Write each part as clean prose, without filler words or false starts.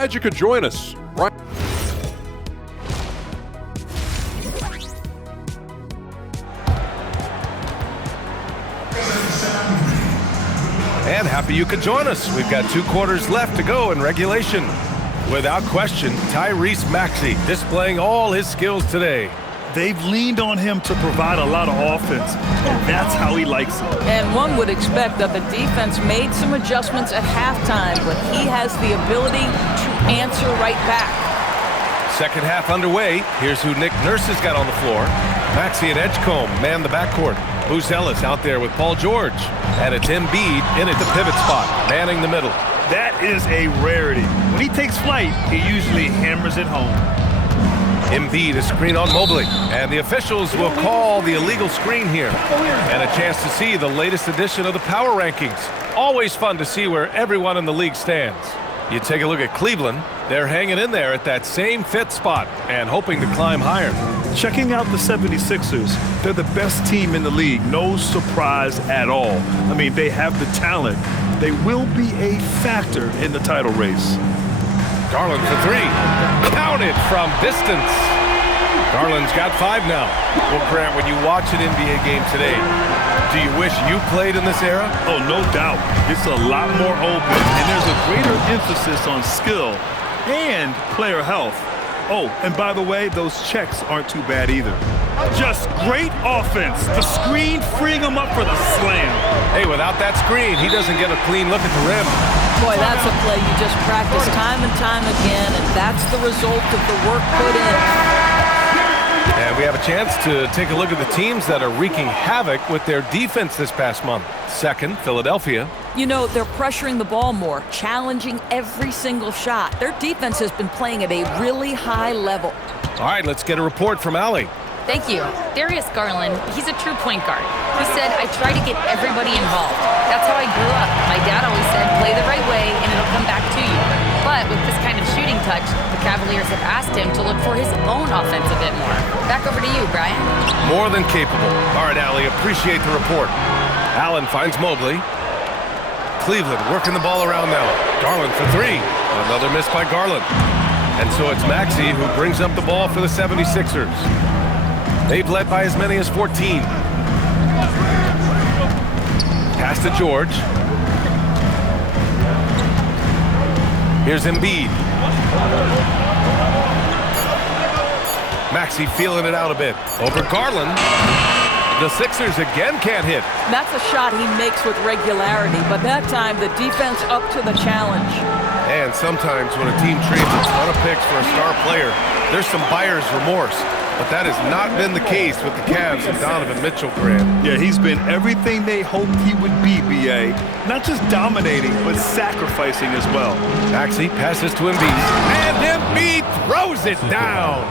Glad you could join us. Right. And happy you could join us. We've got 2 quarters left to go in regulation. Without question, Tyrese Maxey displaying all his skills today. They've leaned on him to provide a lot of offense, and that's how he likes it. And one would expect that the defense made some adjustments at halftime, but he has the ability to answer right back. Second half underway. Here's who Nick Nurse has got on the floor. Maxey and Edgecombe man the backcourt. Buzelis out there with Paul George. And it's Embiid in at the pivot spot, manning the middle. That is a rarity. When he takes flight, he usually hammers it home. Embiid a screen on Mobley, and the officials will call the illegal screen here. And a chance to see the latest edition of the power rankings. Always fun to see where everyone in the league stands. You take a look at Cleveland. They're hanging in there at that same 5th spot and hoping to climb higher. Checking out the 76ers, they're the best team in the league. No surprise at all. I mean, they have the talent. They will be a factor in the title race. Garland for 3. Counted from distance. Garland's got 5 now. Well, Grant, when you watch an NBA game today, do you wish you played in this era? Oh, no doubt. It's a lot more open, and there's a greater emphasis on skill and player health. Oh, and by the way, those checks aren't too bad either. Just great offense. The screen freeing him up for the slam. Hey, without that screen, he doesn't get a clean look at the rim. Boy, that's a play you just practice time and time again, and that's the result of the work put in. And we have a chance to take a look at the teams that are wreaking havoc with their defense this past month. Second, Philadelphia. You know, they're pressuring the ball more, challenging every single shot. Their defense has been playing at a really high level. All right, let's get a report from Allie. Thank you. Darius Garland, he's a true point guard. He said, I try to get everybody involved. That's how I grew up. My dad always said, play the right way and it'll come back to you. But with this kind of shooting touch, the Cavaliers have asked him to look for his own offense a bit more. Back over to you, Brian. More than capable. All right, Allie, appreciate the report. Allen finds Mobley. Cleveland working the ball around now. Garland for 3. Another miss by Garland. And so it's Maxey who brings up the ball for the 76ers. They've led by as many as 14. Pass to George. Here's Embiid. Maxey feeling it out a bit. Over Garland. The Sixers again can't hit. That's a shot he makes with regularity, but that time the defense up to the challenge. And sometimes when a team trades a ton of picks for a star player, there's some buyer's remorse. But that has not been the case with the Cavs and Donovan Mitchell, Grant. Yeah, he's been everything they hoped he would be, B.A. Not just dominating, but sacrificing as well. Maxey passes to Embiid. And Embiid throws it down.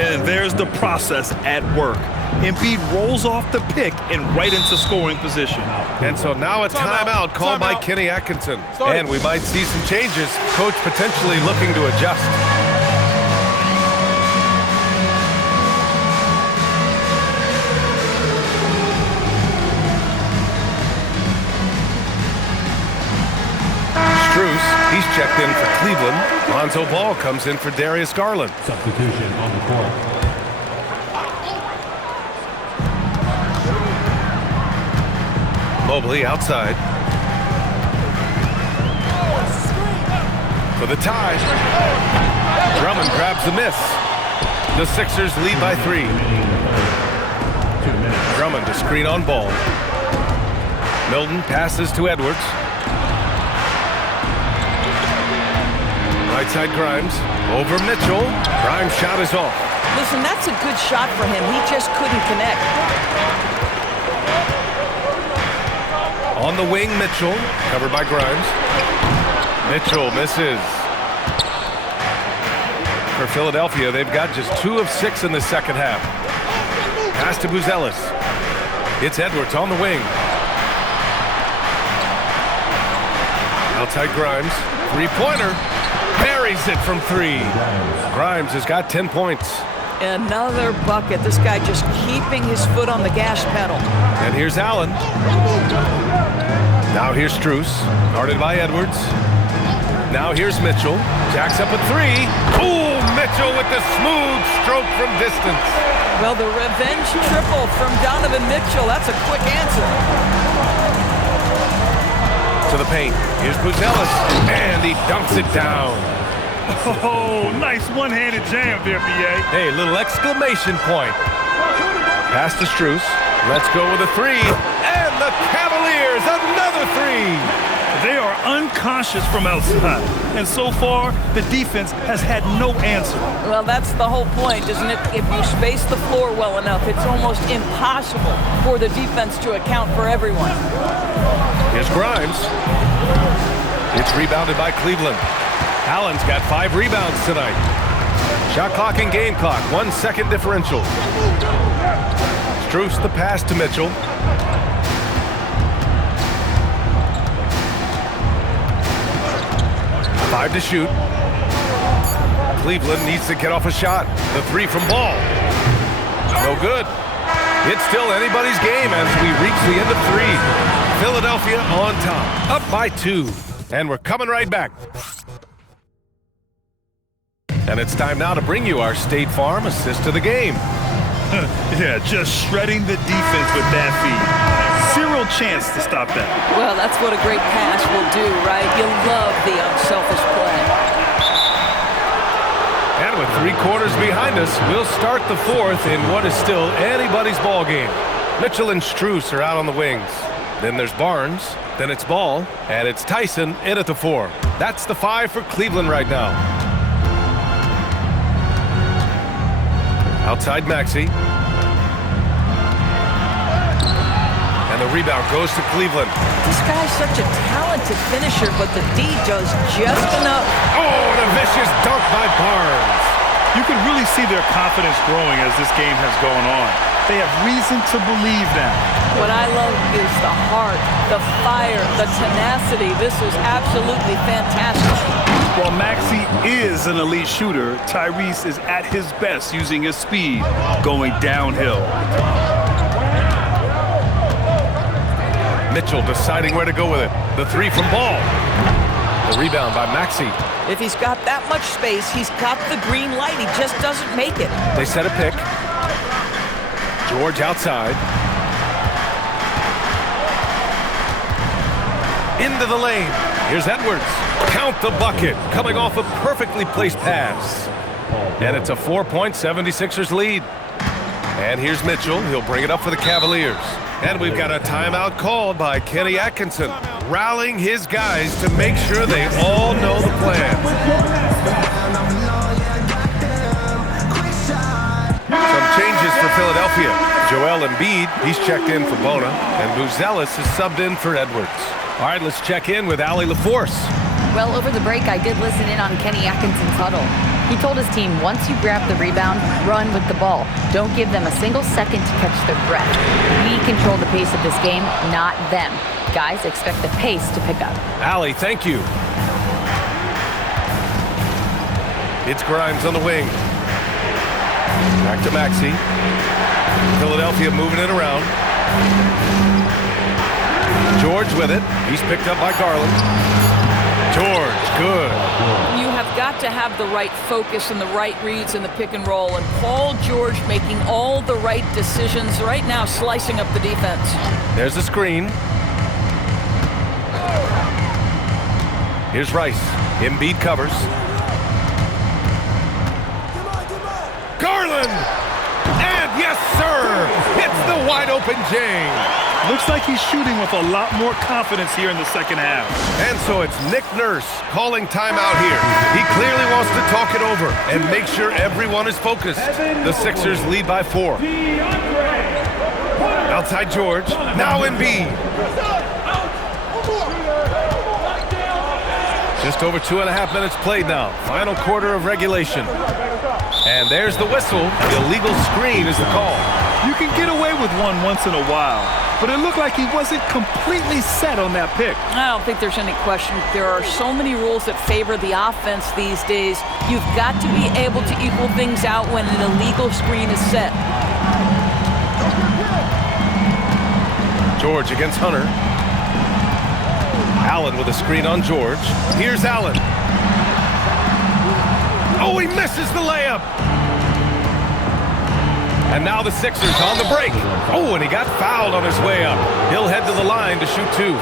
And there's the process at work. Embiid rolls off the pick and right into scoring position. And so now a timeout called by Kenny Atkinson. And we might see some changes. Coach potentially looking to adjust. He's checked in for Cleveland. Lonzo Ball comes in for Darius Garland. Substitution on the court. Mobley outside. For the tie. Drummond grabs the miss. The Sixers lead by 3. Drummond to screen on Ball. Milton passes to Edwards. Right side Grimes, over Mitchell. Grimes' shot is off. Listen, that's a good shot for him. He just couldn't connect. On the wing, Mitchell, covered by Grimes. Mitchell misses. For Philadelphia, they've got just 2 of 6 in the second half. Pass to Buzelis. It's Edwards on the wing. Outside Grimes, 3-pointer. Buries it from 3. Grimes has got 10 points. Another bucket. This guy just keeping his foot on the gas pedal. And here's Allen. Now here's Strus, guarded by Edwards. Now here's Mitchell. Jacks up a three. Ooh, Mitchell with the smooth stroke from distance. Well, the revenge triple from Donovan Mitchell. That's a quick answer. To the paint. Here's Buzelis. And he dunks it down. Oh, nice one-handed jam there, B.A. Hey, little exclamation point. Pass to Strus. Let's go with a three. And the Cavaliers, another three. They are unconscious from outside. And so far, the defense has had no answer. Well, that's the whole point, isn't it? If you space the floor well enough, it's almost impossible for the defense to account for everyone. Here's Grimes. It's rebounded by Cleveland. Allen's got 5 rebounds tonight. Shot clock and game clock, 1 second differential. Strus the pass to Mitchell. Five to shoot. Cleveland needs to get off a shot. The three from Ball. No good. It's still anybody's game as we reach the end of 3. Philadelphia on top, up by 2. And we're coming right back. And it's time now to bring you our State Farm assist of the game. Yeah, just shredding the defense with that feed. Zero chance to stop that. Well, that's what a great pass will do, right? You love the unselfish play. And with 3 quarters behind us, we'll start the 4th in what is still anybody's ball game. Mitchell and Strus are out on the wings. Then there's Barnes, then it's Ball, and it's Tyson in at the 4. That's the 5 for Cleveland right now. Outside Maxey. And the rebound goes to Cleveland. This guy's such a talented finisher, but the D does just enough. Oh, and a vicious dunk by Barnes. You can really see their confidence growing as this game has gone on. They have reason to believe that. What I love is the heart, the fire, the tenacity. This is absolutely fantastic. While Maxey is an elite shooter, Tyrese is at his best using his speed, going downhill. Mitchell deciding where to go with it. The 3 from Ball. The rebound by Maxey. If he's got that much space, he's got the green light. He just doesn't make it. They set a pick. George outside. Into the lane. Here's Edwards. Count the bucket. Coming off a perfectly placed pass. And it's a 4-point 76ers lead. And here's Mitchell. He'll bring it up for the Cavaliers. And we've got a timeout called by Kenny Atkinson, rallying his guys to make sure they all know the plan. Some changes for Philadelphia. Joel Embiid, he's checked in for Bona, and Buzelis is subbed in for Edwards. All right, let's check in with Allie LaForce. Well, over the break, I did listen in on Kenny Atkinson's huddle. He told his team, once you grab the rebound, run with the ball. Don't give them a single second to catch their breath. We control the pace of this game, not them. Guys, expect the pace to pick up. Allie, thank you. It's Grimes on the wing. Back to Maxey. Philadelphia moving it around. George with it. He's picked up by Garland. George, good. You have got to have the right focus and the right reads in the pick and roll. And Paul George making all the right decisions right now, slicing up the defense. There's a screen. Here's Rice. Embiid covers. Garland! And yes, sir! It's the wide open James. Looks like he's shooting with a lot more confidence here in the second half. And so it's Nick Nurse calling timeout here. He clearly wants to talk it over and make sure everyone is focused. The Sixers lead by 4. Outside George. Now Embiid. Just over 2.5 minutes played now. Final quarter of regulation. And there's the whistle. The illegal screen is the call. You can get away with one once in a while, but it looked like he wasn't completely set on that pick. I don't think there's any question. There are so many rules that favor the offense these days. You've got to be able to equal things out when an illegal screen is set. George against Hunter. Allen with a screen on George. Here's Allen. Oh, he misses the layup. And now the Sixers on the break. Oh, and he got fouled on his way up. He'll head to the line to shoot 2.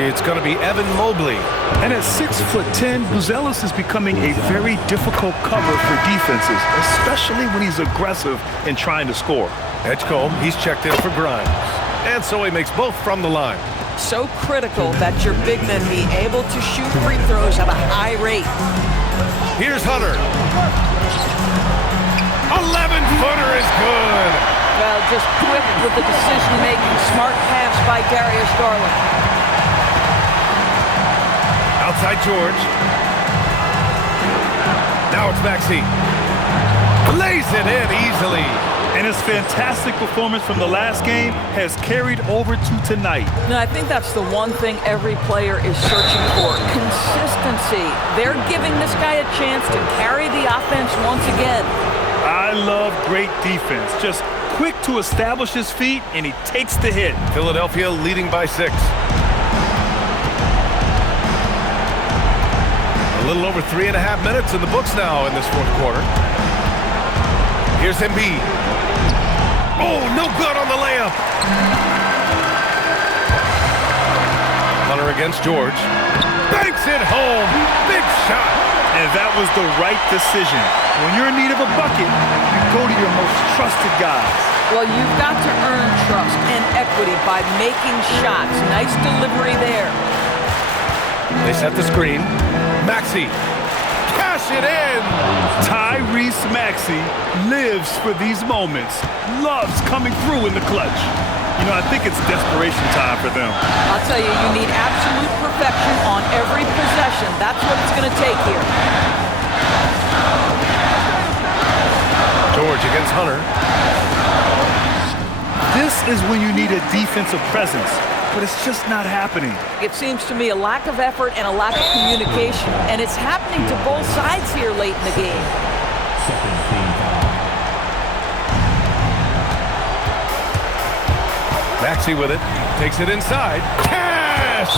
It's going to be Evan Mobley. And at 6'10", Buzelis is becoming a very difficult cover for defenses, especially when he's aggressive and trying to score. Edgecombe, he's checked in for Grimes. And so he makes both from the line. So critical that your big men be able to shoot free throws at a high rate. Here's Hunter. 11-footer is good. Well, just quick with the decision-making, smart pass by Darius Garland. Outside George. Now it's Maxey. Lays it in easily. And his fantastic performance from the last game has carried over to tonight. Now, I think that's the one thing every player is searching for, consistency. They're giving this guy a chance to carry the offense once again. I love great defense. Just quick to establish his feet, and he takes the hit. Philadelphia leading by 6. A little over 3.5 minutes in the books now in this fourth quarter. Here's Embiid. Oh, no good on the layup. Hunter against George. Banks it home. Big shot. And that was the right decision. When you're in need of a bucket, you go to your most trusted guys. Well, you've got to earn trust and equity by making shots. Nice delivery there. They set the screen. Maxey. Cash it in. Tyrese Maxey lives for these moments. Loves coming through in the clutch. You know, I think it's desperation time for them. I'll tell you, you need absolute perfection on every possession. That's what it's going to take here. George against Hunter. This is when you need a defensive presence, but it's just not happening. It seems to me a lack of effort and a lack of communication, and it's happening to both sides here late in the game. Maxey with it. Takes it inside. Cash!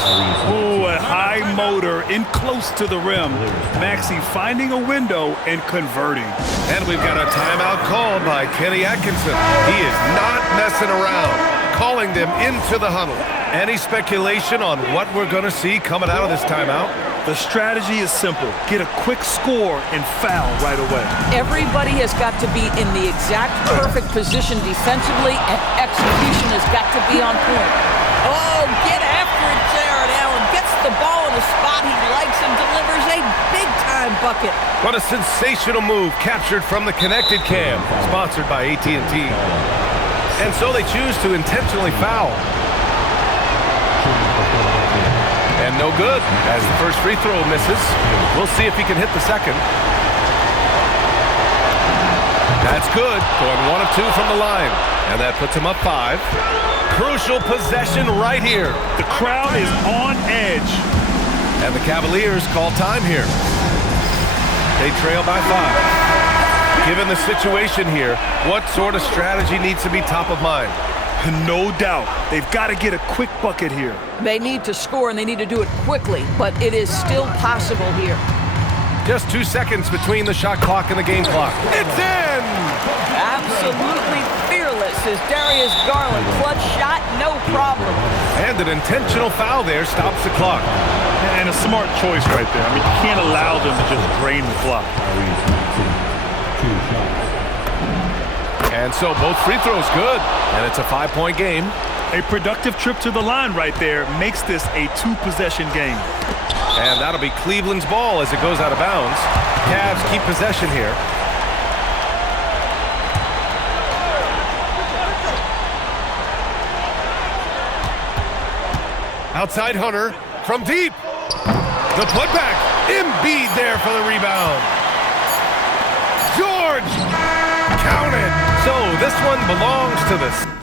Ooh, a high motor in close to the rim. Maxey finding a window and converting. And we've got a timeout called by Kenny Atkinson. He is not messing around, calling them into the huddle. Any speculation on what we're going to see coming out of this timeout? The strategy is simple. Get a quick score and foul right away. Everybody has got to be in the exact perfect position defensively, and execution has got to be on point. Oh, get after it, Jared Allen. Gets the ball in a spot he likes and delivers a big-time bucket. What a sensational move captured from the Connected Cam, sponsored by AT&T. And so they choose to intentionally foul. And no good, as the first free throw misses. We'll see if he can hit the second. That's good, going 1 of 2 from the line. And that puts him up 5. Crucial possession right here. The crowd is on edge. And the Cavaliers call time here. They trail by 5. Given the situation here, what sort of strategy needs to be top of mind? No doubt. They've got to get a quick bucket here. They need to score, and they need to do it quickly, but it is still possible here. Just 2 seconds between the shot clock and the game clock. It's in! Absolutely fearless is Darius Garland. Clutch shot, no problem. And an intentional foul there stops the clock. And a smart choice right there. I mean, you can't allow them to just drain the clock. And so both free throws good, and it's a 5-point game. A productive trip to the line right there makes this a 2-possession game. And that'll be Cleveland's ball as it goes out of bounds. Cavs keep possession here. Outside Hunter from deep. The putback. Embiid there for the rebound. George! Counted. So this one belongs to the